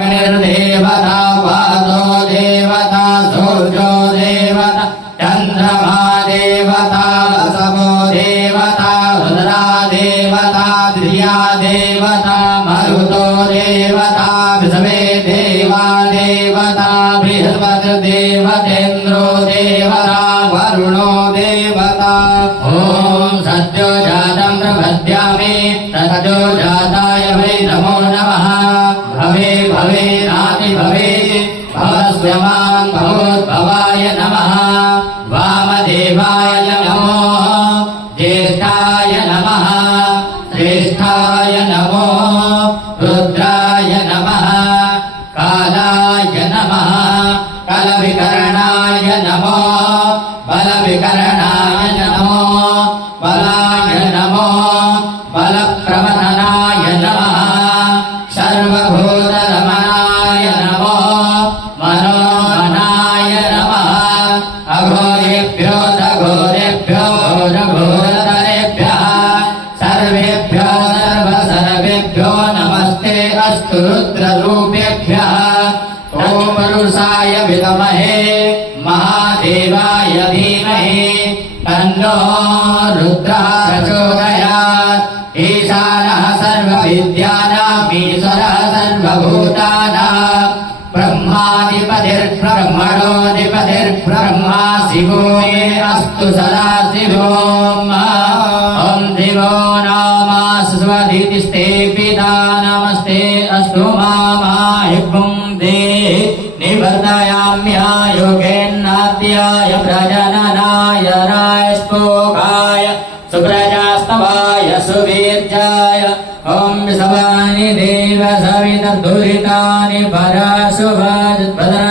देवता वासो देवता सूर्यो देवता चंद्रमा देवता वसवो देवता रुद्रा देवता द्रिया देवता मरुतो देवता विषवे देवा देवता बृहस्पतिर्देवतेन्द्रो देवता वरुणो देवता। ओम सद्यो जातं प्रपद्यामि सद्यो जाताय वै नमो नमः। भवे भवे नाति भवे भवस्वमान् भवोद्भवाय नमः। वामदेवाय नमो ज्येष्ठाय नमः श्रेष्ठाय नमो रुद्राय नमः कालाय नमः कलविकरणाय नमो बलविकरणाय नमो बलाय नमो बलप्रवदनाय नमः सर्वभूतरमणाय नमो मनोमनाय नमः अघोरेभ्यो घोरेभ्यो घोरघोरतरेभ्यः सर्वेभ्यो सर्वेभ्यो नमस्ते अस्तु रुद्ररूपेभ्यः। ॐ पुरुषाय विद्महे महादेवाय धीमहि तन्नो रुद्रः प्रचोदयात्। ईशानः सर्वविद्यानाम् ईश्वरः सर्वभूतानां ब्रह्माधिपतिर्ब्रह्मणोऽधिपतिर्ब्रह्मा शिवो ये अस्तु सदा शिवो। ॐ शिवो नामास्वदितिस्ते पिता नमस्ते अस्तु मामाहिपुं दे निवर्तयाम्यायुगेन्नाद्याय प्रजननाय रायस्पोकाय सुप्रजास्तवाय सुवीर्याय। ॐ सवानि देव सवितर्दुरितानि पराशुभद्र